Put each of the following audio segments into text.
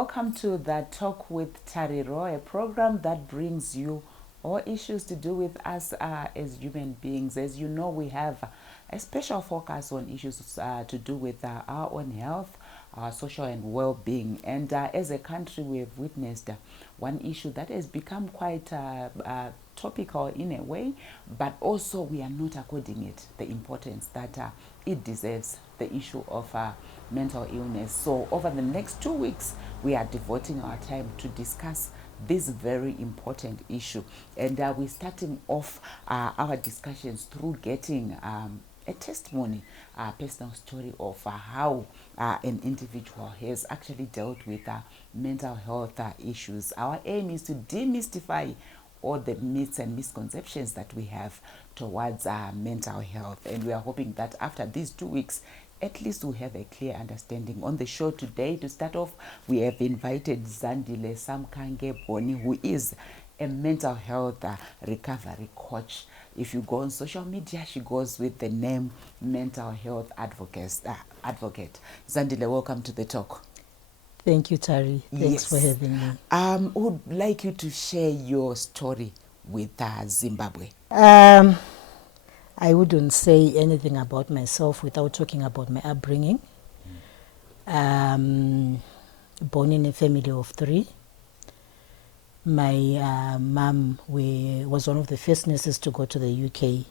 welcome to the Talk with Tariro, a program that brings you all issues to do with us as human beings. As you know, we have a special focus on issues to do with our own health, our social and well-being. And as a country, we have witnessed one issue that has become quite topical in a way, but also we are not according it the importance that it deserves, the issue of mental illness. So over the next 2 weeks, we are devoting our time to discuss this very important issue. And we're starting off our discussions through getting a testimony, a personal story of how an individual has actually dealt with mental health issues. Our aim is to demystify all the myths and misconceptions that we have towards mental health. And we are hoping that after these 2 weeks, at least we'll have a clear understanding. On the show today, to start off, we have invited Zandile Samkange-Bwoni, who is a mental health recovery coach. If you go on social media, she goes with the name Mental Health Advocate. Zandile, welcome to the talk. Thank you, Tari. Thanks for having me. I would like you to share your story with Zimbabwe. I wouldn't say anything about myself without talking about my upbringing. Born in a family of 3. My mom was one of the first nurses to go to the UK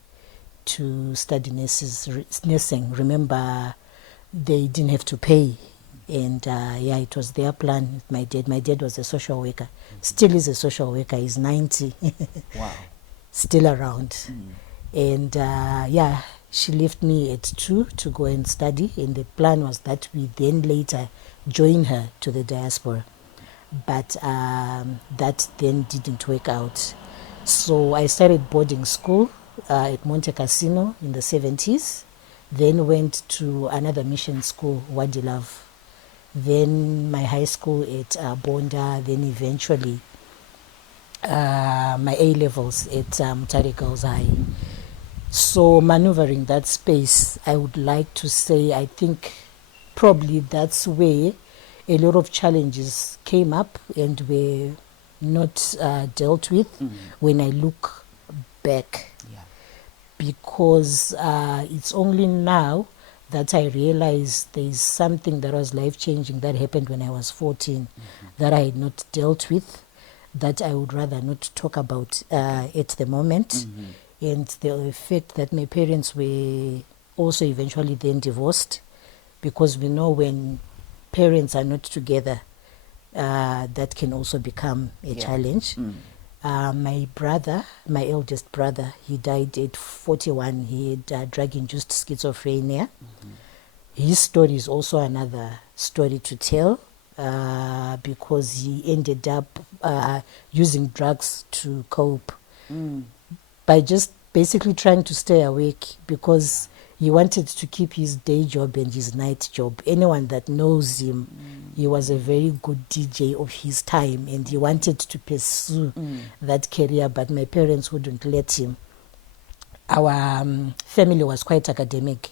to study nursing. Remember, they didn't have to pay. And it was their plan with my dad. My dad was a social worker. Still is a social worker. He's 90. Wow. Still around. And she left me at 2 to go and study. And the plan was that we then later join her to the diaspora. But that then didn't work out. So I started boarding school at Monte Cassino in the 70s. Then went to another mission school, Wadi Love. Then my high school at Bonda, then eventually my A-levels at Mutare Girls High. So maneuvering that space, I would like to say, I think probably that's where a lot of challenges came up and were not dealt with when I look back. Yeah. Because it's only now that I realized there is something that was life-changing that happened when I was 14 that I had not dealt with, that I would rather not talk about at the moment. And the fact that my parents were also eventually then divorced, because we know when parents are not together, that can also become a challenge. My brother, my eldest brother, he died at 41. He had drug-induced schizophrenia. His story is also another story to tell because he ended up using drugs to cope by just basically trying to stay awake because he wanted to keep his day job and his night job. Anyone that knows him, he was a very good DJ of his time and he wanted to pursue that career, but my parents wouldn't let him. Our family was quite academic.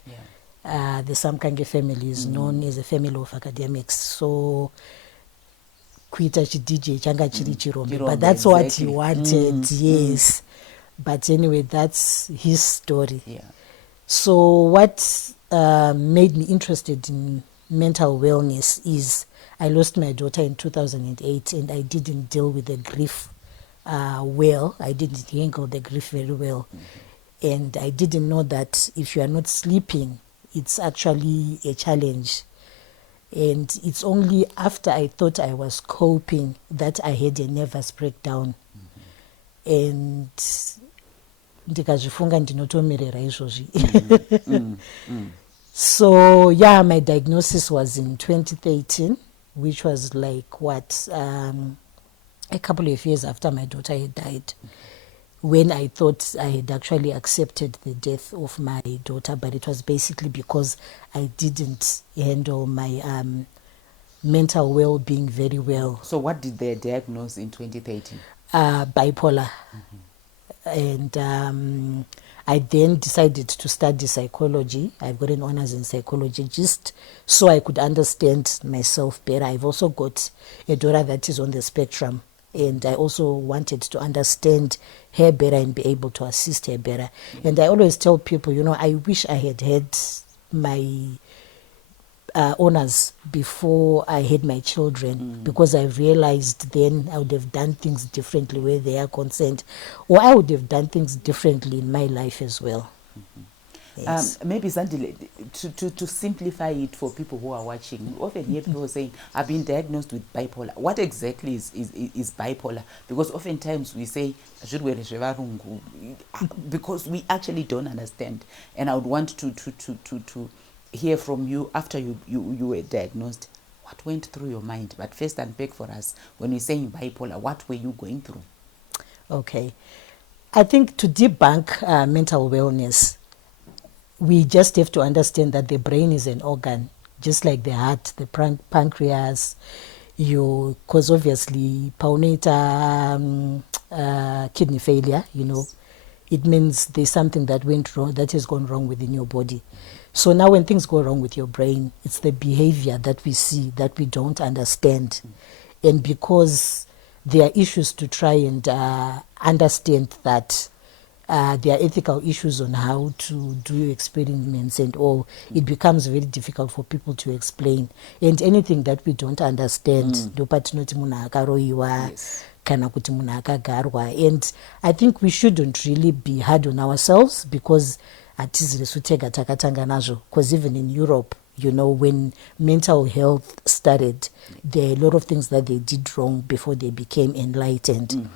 The Samkange family is known as a family of academics. So, kuita DJ changa chiri chirombe. But that's what he wanted, yes. But anyway, that's his story. Yeah. So what made me interested in mental wellness is I lost my daughter in 2008 and I didn't deal with the grief well. I didn't handle the grief very well. And I didn't know that if you are not sleeping, it's actually a challenge. And it's only after I thought I was coping that I had a nervous breakdown. And ndikazvifunga ndinotomerera izvozvi. So my diagnosis was in 2013, which was like a couple of years after my daughter had died, when I thought I had actually accepted the death of my daughter, but it was basically because I didn't handle my mental well-being very well. So what did they diagnose in 2013? Bipolar. And I then decided to study psychology. I've got an honors in psychology just so I could understand myself better. I've also got a daughter that is on the spectrum, and I also wanted to understand her better and be able to assist her better. And I always tell people, I wish I had had my honors before I had my children, because I realized then I would have done things differently where they are concerned, or I would have done things differently in my life as well. Yes. Maybe Zandile, to simplify it for people who are watching, we often hear people saying, I've been diagnosed with bipolar. What exactly is bipolar? Because oftentimes we say, because we actually don't understand. And I would want to hear from you after you were diagnosed. What went through your mind? But first unpack for us, when you're saying bipolar, what were you going through? Okay. I think to debunk mental wellness, we just have to understand that the brain is an organ, just like the heart, the pancreas, because obviously pauneta kidney failure, it means there's something that went wrong, that has gone wrong within your body. So now when things go wrong with your brain, it's the behavior that we see that we don't understand. And because there are issues to try and understand that, there are ethical issues on how to do experiments and all, it becomes very difficult for people to explain. And anything that we don't understand, Yes. And I think we shouldn't really be hard on ourselves, because even in Europe, when mental health started, there are a lot of things that they did wrong before they became enlightened.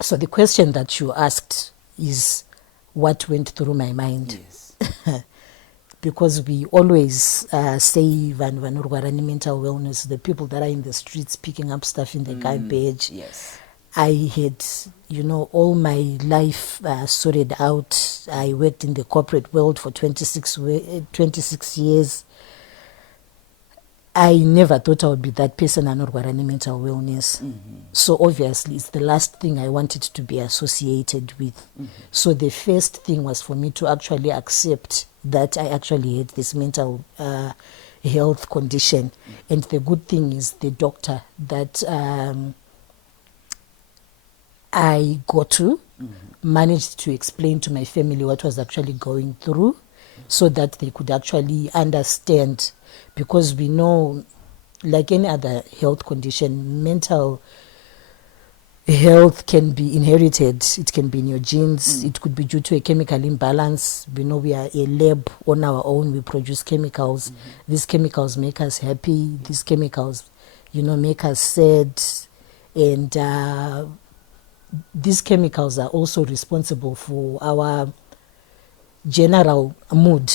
So the question that you asked is what went through my mind. Yes. Because we always say mental wellness, the people that are in the streets picking up stuff in the garbage. Yes. I had, all my life sorted out. I worked in the corporate world for 26 years. I never thought I would be that person and not running mental wellness. So obviously it's the last thing I wanted to be associated with. So the first thing was for me to actually accept that I actually had this mental health condition. And the good thing is the doctor that I got to managed to explain to my family what was actually going through, so that they could actually understand. Because we know, like any other health condition, mental health can be inherited. It can be in your genes. It could be due to a chemical imbalance. We know we are a lab on our own. We produce chemicals. These chemicals make us happy. These chemicals, make us sad. And these chemicals are also responsible for our general mood.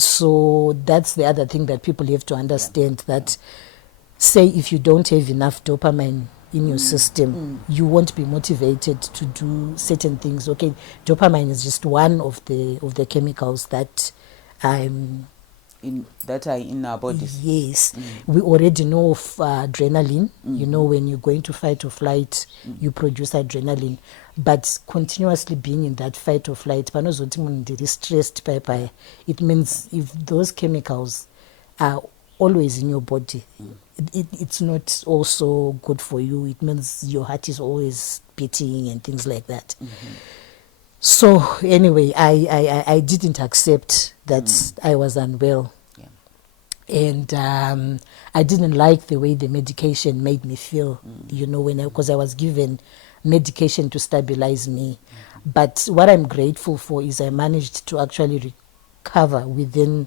So that's the other thing that people have to understand, that say if you don't have enough dopamine in your system, you won't be motivated to do certain things. Okay, dopamine is just one of the chemicals that that are in our bodies. Yes. We already know of adrenaline. When you're going to fight or flight, you produce adrenaline. But continuously being in that fight or flight, stressed, it means if those chemicals are always in your body, it's not also good for you. It means your heart is always beating and things like that. So anyway, I didn't accept that I was unwell. And I didn't like the way the medication made me feel, because I was given medication to stabilize me. But what I'm grateful for is I managed to actually recover within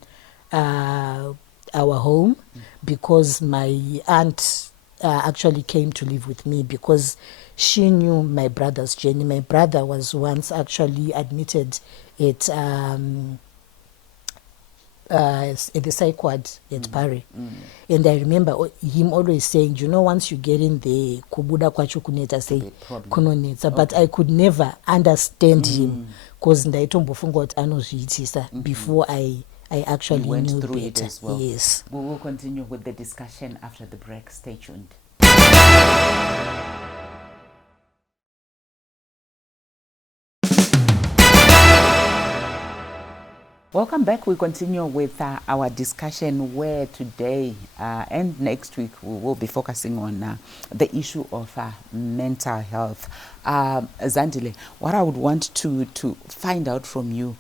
our home, because my aunt actually came to live with me, because she knew my brother's journey. My brother was once actually admitted at the psych ward at Pari. And I remember him always saying, once you get in the kubuda kwacho kuneta say kunonetsa, but I could never understand him, because ndaitombofunga kuti anozviitisa before I actually went knew through better. it as well. Yes. We will continue with the discussion after the break. Stay tuned. Welcome back. We continue with our discussion where today and next week we will be focusing on the issue of mental health. Zandile, what I would want to find out from you,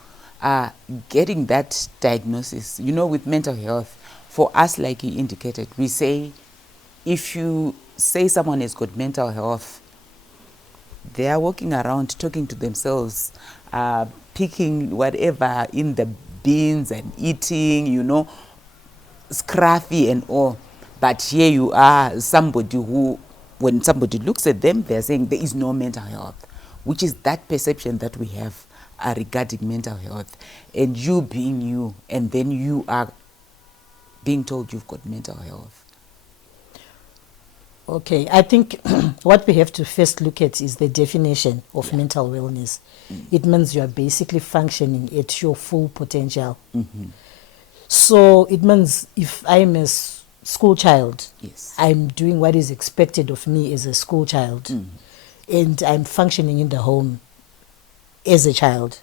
getting that diagnosis, with mental health, for us, like you indicated, we say if you say someone has got mental health, they are walking around talking to themselves, picking whatever in the bins and eating, scruffy and all. But here you are, somebody who, when somebody looks at them, they're saying there is no mental health, which is that perception that we have regarding mental health. And you being you, and then you are being told you've got mental health. Okay, I think what we have to first look at is the definition of mental wellness. It means you are basically functioning at your full potential. So it means if I'm a school child, Yes. I'm doing what is expected of me as a school child, and I'm functioning in the home as a child.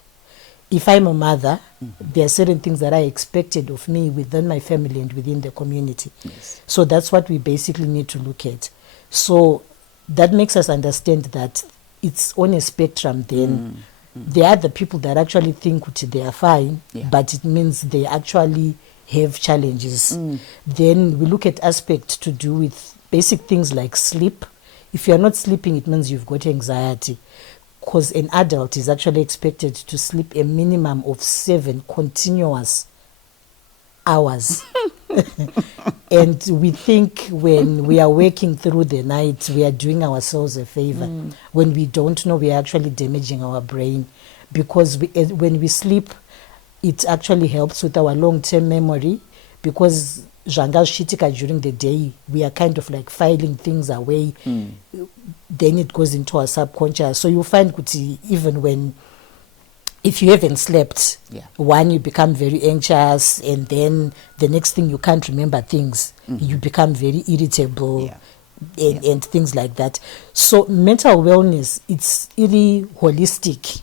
If I'm a mother, there are certain things that are expected of me within my family and within the community. Yes. So that's what we basically need to look at. So that makes us understand that it's on a spectrum then. There are the people that actually think they are fine, but it means they actually have challenges. Then we look at aspects to do with basic things like sleep. If you're not sleeping, it means you've got anxiety. Because an adult is actually expected to sleep a minimum of 7 continuous hours. And we think when we are working through the night, we are doing ourselves a favor. When we don't know, we are actually damaging our brain. Because when we sleep, it actually helps with our long-term memory. Because during the day, we are kind of like filing things away. Then it goes into our subconscious. So you find even if you haven't slept, one, you become very anxious, and then the next thing you can't remember things. You become very irritable and things like that. So mental wellness, it's really holistic.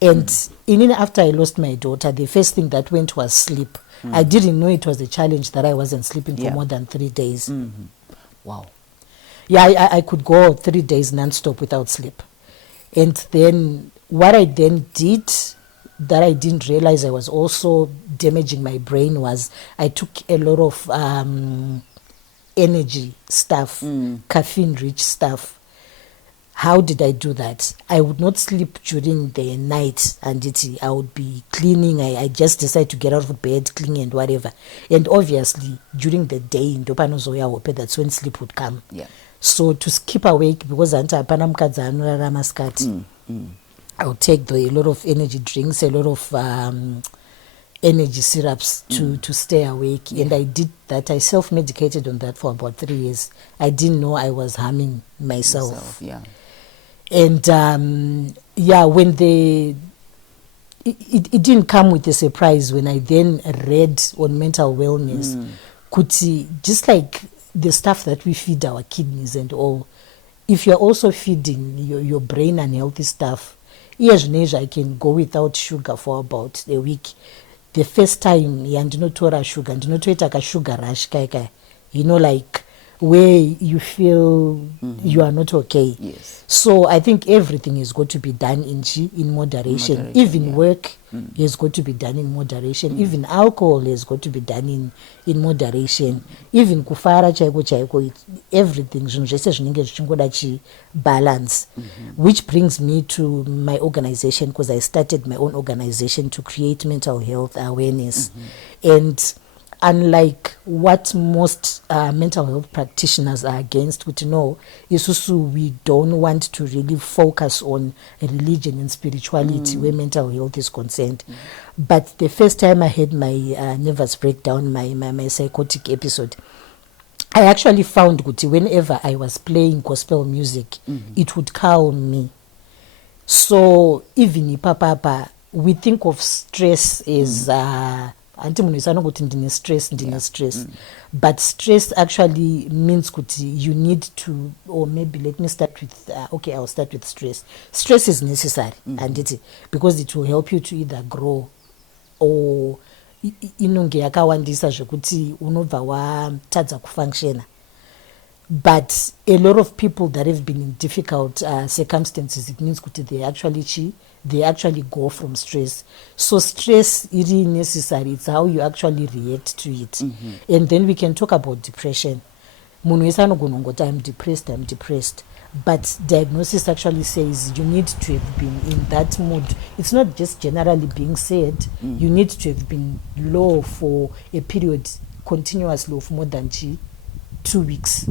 And even after I lost my daughter, the first thing that went was sleep. I didn't know it was a challenge that I wasn't sleeping for more than 3 days. Wow. Yeah, I could go 3 days non-stop without sleep. And then what I then did that I didn't realize I was also damaging my brain was I took a lot of energy stuff, caffeine-rich stuff. How did I do that? I would not sleep during the night, and I would be cleaning. I just decided to get out of bed, clean and whatever. And obviously, during the day, that's when sleep would come. So to keep awake, because I would take a lot of energy drinks, a lot of energy syrups to stay awake. And I did that. I self-medicated on that for about 3 years. I didn't know I was harming myself. And when it didn't come with a surprise when I then read on mental wellness. Just like the stuff that we feed our kidneys and all, if you're also feeding your brain unhealthy stuff, I can go without sugar for about a week. The first time, ndinotora sugar, ndinotoita sugar rush, like where you feel you are not okay. So I think everything is going to be done in moderation. Even work is going to be done in moderation. Even alcohol is going to be done in moderation. Even kufara chaiko, everything zvinenge balance. Which brings me to my organization, because I started my own organization to create mental health awareness. And unlike what most mental health practitioners are against, is also we don't want to really focus on religion and spirituality where mental health is concerned. But the first time I had my nervous breakdown, my psychotic episode, I actually found that whenever I was playing gospel music, it would calm me. So even papa, we think of stress as stress. But stress actually means you need to, or maybe let me start with I'll start with stress. Stress is necessary, and because it will help you to either grow or inonge yakawandisa zvekuti unobva watadza kufunctiona. But a lot of people that have been in difficult circumstances, it means that they actually go from stress. So stress is necessary. It's how you actually react to it. And then we can talk about depression. I'm depressed. But diagnosis actually says you need to have been in that mood. It's not just generally being said. You need to have been low for a period, continuous low for more than 2 weeks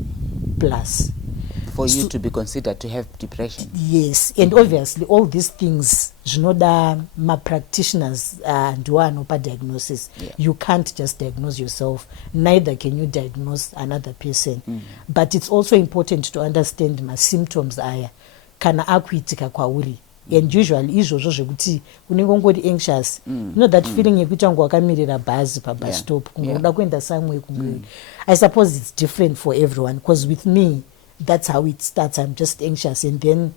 plus. For you to be considered to have depression. Yes, and obviously all these things, my practitioners do a diagnosis. You can't just diagnose yourself, neither can you diagnose another person. But it's also important to understand my symptoms kana akuitika kwauri. And usually izvozvo zvekuti unenge ungori anxious, that feeling yekuti wangu wakamirira bhazi pabus stop kungoda kuenda somewhere kumwe. I suppose it's different for everyone, because with me that's how it starts. I'm just anxious, and then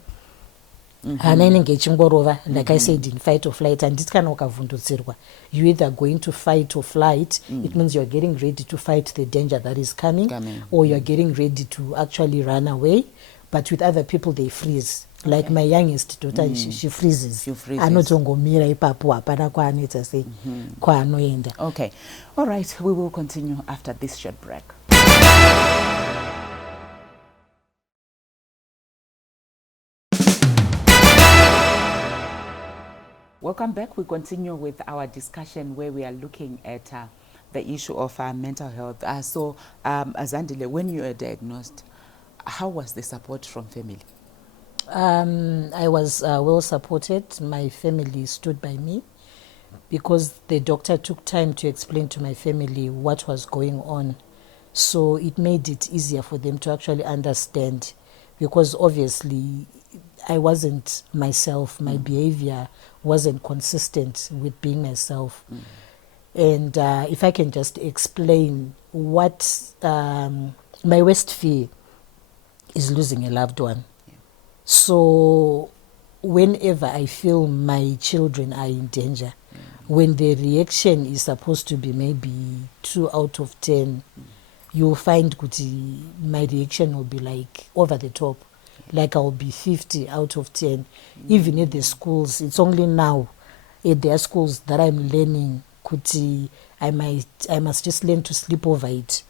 hana inenge ichingorova, like I said, in fight or flight. And it kana ukavhundutsirwa, you either going to fight or flight. It means you're getting ready to fight the danger that is coming. Or you're getting ready to actually run away. But with other people, they freeze. Like my youngest daughter, she freezes. Anotongomira ipapo hapana kwaanoita sei kwaanoenda. Okay. All right. We will continue after this short break. Welcome back. We continue with our discussion where we are looking at the issue of mental health. So, Zandile, when you were diagnosed, how was the support from family? I was well supported. My family stood by me because the doctor took time to explain to my family what was going on. So it made it easier for them to actually understand, because obviously I wasn't myself. My behavior wasn't consistent with being myself. And if I can just explain what my worst fear is losing a loved one. So whenever I feel my children are in danger, when the reaction is supposed to be maybe 2 out of 10, you'll find my reaction will be like over the top. Like I'll be 50 out of 10. Even at the schools, it's only now at their schools that I'm learning I must just learn to sleep over it.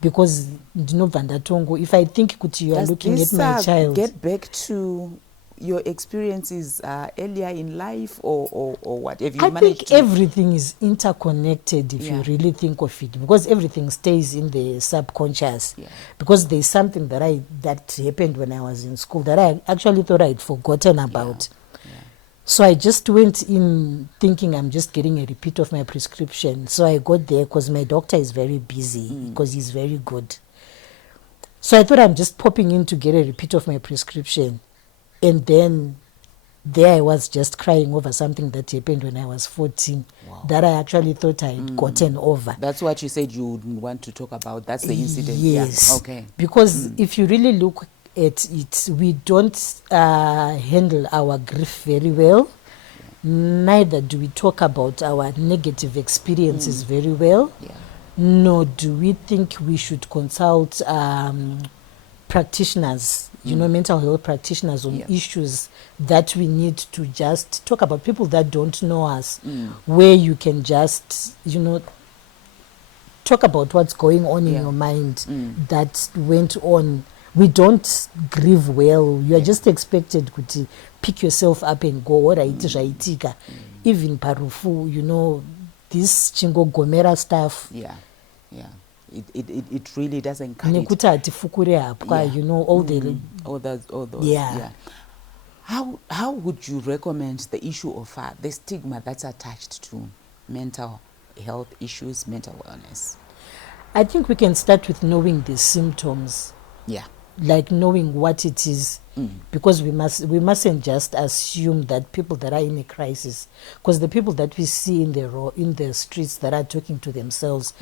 Because if I think you are looking at my child, get back to your experiences earlier in life, or what? Have you I think everything is interconnected if you really think of it, because everything stays in the subconscious. Because there's something that happened when I was in school that I actually thought I'd forgotten about. So I just went in thinking I'm just getting a repeat of my prescription. So I got there because my doctor is very busy, because he's very good. So I thought I'm just popping in to get a repeat of my prescription. And then there I was just crying over something that happened when I was 14 that I actually thought I had gotten over. That's what you said you would want to talk about. That's the incident. Yes. Okay. Because if you really look at it, we don't handle our grief very well. Neither do we talk about our negative experiences very well. Nor do we think we should consult practitioners, mental health practitioners on issues that we need to just talk about. People that don't know us, where you can just, talk about what's going on in your mind that went on. We don't grieve well. You are just expected to pick yourself up and go. Even parufu, this chingo gomera stuff. It really doesn't cut it. All those. How would you recommend the issue of the stigma that's attached to mental health issues, mental wellness? I think we can start with knowing the symptoms. Like knowing what it is, because we mustn't just assume that people that are in a crisis, because the people that we see in the streets that are talking to themselves,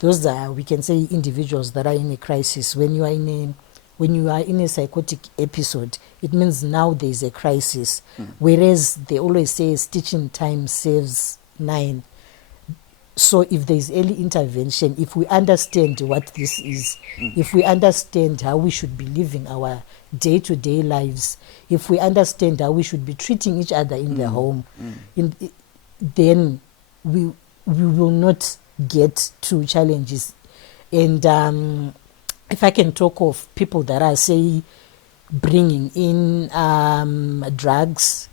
those are, we can say, individuals that are in a crisis. When you are in a psychotic episode, it means now there is a crisis. Whereas they always say stitching time saves 9. So if there is early intervention, if we understand what this is, if we understand how we should be living our day-to-day lives, if we understand how we should be treating each other in the home, then we will not get to challenges. And if I can talk of people that are, say, bringing in drugs,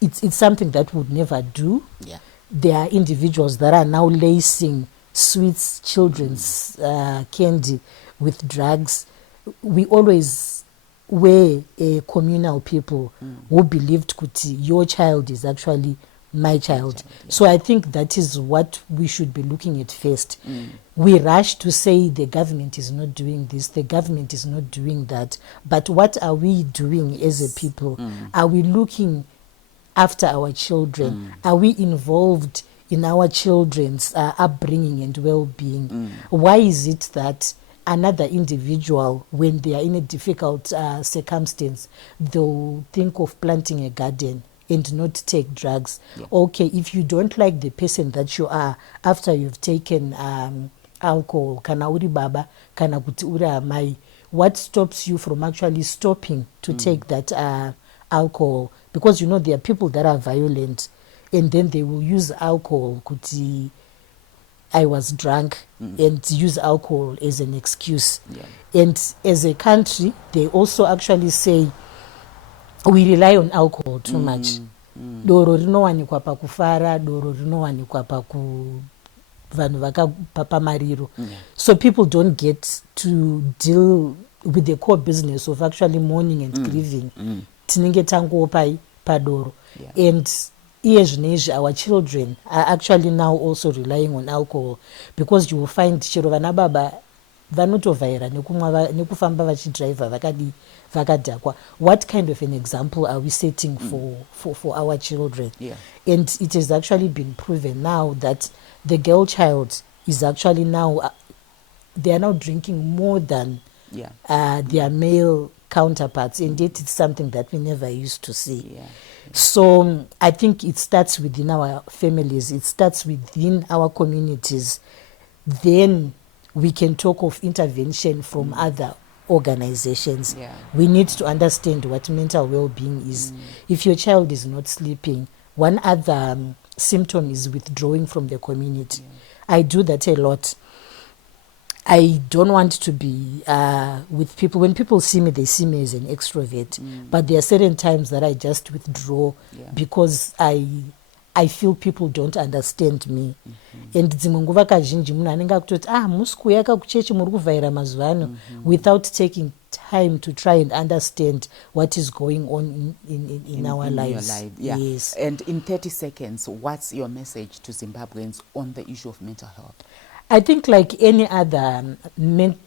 it's something that would never do. Yeah. There are individuals that are now lacing sweets, children's candy with drugs. We always were a communal people who believed kuti your child is actually my child. Yeah. So I think that is what we should be looking at first. We rush to say the government is not doing this, the government is not doing that. But what are we doing as a people? Are we looking after our children? Are we involved in our children's upbringing and well-being? Why is it that another individual, when they are in a difficult circumstance, they'll think of planting a garden and not take drugs? Yeah. Okay, if you don't like the person that you are after you've taken alcohol, kana uri baba, kana kuti uri amai, what stops you from actually stopping to take that alcohol? Because there are people that are violent, and then they will use alcohol, kuti I was drunk, and use alcohol as an excuse. Yeah. And as a country, they also actually say we rely on alcohol too much. Doro rinowanikwa pakufara, doro rinowanikwa paku vanhu vakapapamariro. So people don't get to deal with the core business of actually mourning and grieving. Tinenge tangopai padoro. Yeah. And our children are actually now also relying on alcohol, because you will find chero vana baba vanotovhaira nekufamba vachidriver vakadhakwa. What kind of an example are we setting for our children? Yeah. And it has actually been proven now that the girl child is actually now they are now drinking more than their male counterparts, and yet it's something that we never used to see. Yeah. So I think it starts within our families, it starts within our communities. Then we can talk of intervention from other organizations. Yeah. We need to understand what mental well-being is. If your child is not sleeping, one other symptom is withdrawing from the community. I do that a lot. I don't want to be with people. When people see me, they see me as an extrovert. But there are certain times that I just withdraw because I feel people don't understand me. And dzimwe nguva kazhinji munhu anenge akutoti musi kuuya kakuchechi muri kuvhaira mazuva ano, without taking time to try and understand what is going on in our lives. Your life. Yeah. Yes. And in 30 seconds, what's your message to Zimbabweans on the issue of mental health? I think like any other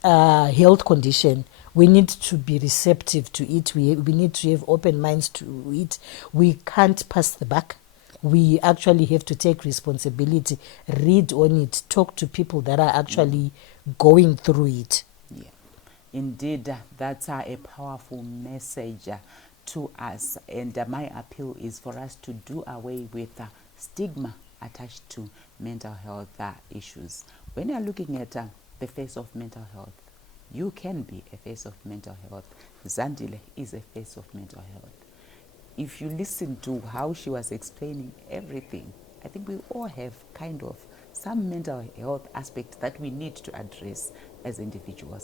health condition, we need to be receptive to it. We need to have open minds to it. We can't pass the buck. We actually have to take responsibility, read on it, talk to people that are actually going through it. Yeah, indeed, that's a powerful message to us. And my appeal is for us to do away with stigma attached to mental health issues. When you're looking at the face of mental health, you can be a face of mental health. Zandile is a face of mental health. If you listen to how she was explaining everything, I think we all have kind of some mental health aspect that we need to address as individuals.